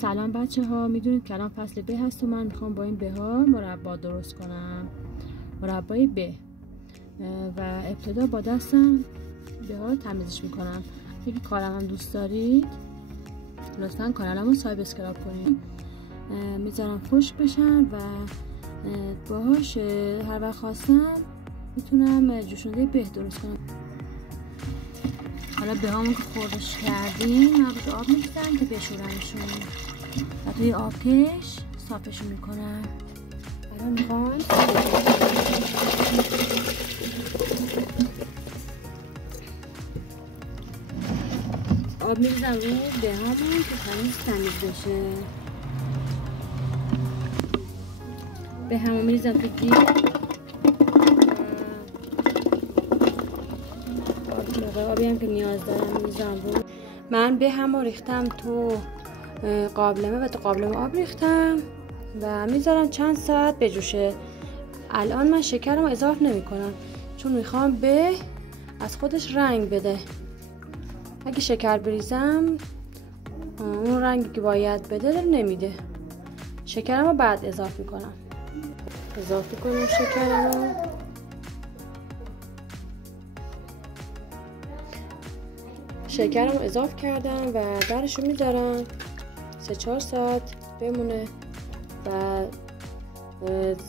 سلام بچه ها، میدونید که الان فصل ب هست و من میخوام با این به ها مربا درست کنم، مربای ب. و ابتدا با دستم به ها تمیزش میکنم. اگه کارم دوست دارید لطفا کانالمو سابسکرایب کنید. میذارم خشک بشن و باهاش هر وقت خواستم میتونم جوشونده به درست کنم. حالا به همون که خوردش کردیم من رو آب می‌ریزم که بشورمشون و توی آبکش صافشون میکنم. الان میخوام آب می‌ریزم روی به همون که تمیز بشه. به همون می‌ریزم تو دیگ آبی هم که نیاز دارم می‌ریزم رو. من به همون ریختم تو قابلمه و تو قابلمه آب ریختم و میذارم چند ساعت بجوشه. الان من شکرم رو اضافه نمی کنم چون میخوام به از خودش رنگ بده. اگه شکر بریزم اون رنگی که باید بده نمیده. شکرم رو بعد اضافه میکنم. اضافه کنم شکرم رو. شکرم رو اضافه کردم و درشو میذارم 3-4 ساعت بمونه و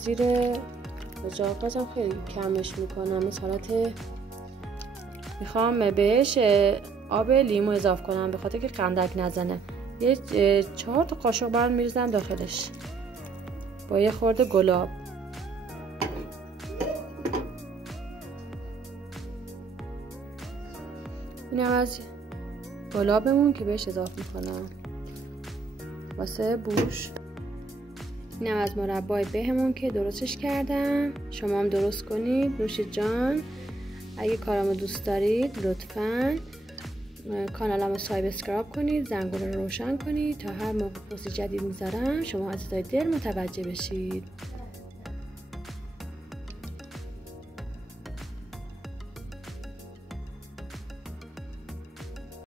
زیر اجاقاتم خیلی کمش میکنم. این حالت میخوام بهش آب لیمو اضافه کنم به خاطر که قندک نزنه. یه 4 تا قاشق برام میریزم داخلش با یه خورده گلاب. اینم از گلابمون که بهش اضافه میکنم واسه بوش. اینم از مربای بهمون که درستش کردم. شما هم درست کنید نوش جان. اگه کارامو دوست دارید لطفاً کانالمو سابسکرایب کنید، زنگوله رو روشن کنید تا هر موقع پست جدید میذارم شما از دل متوجه بشید.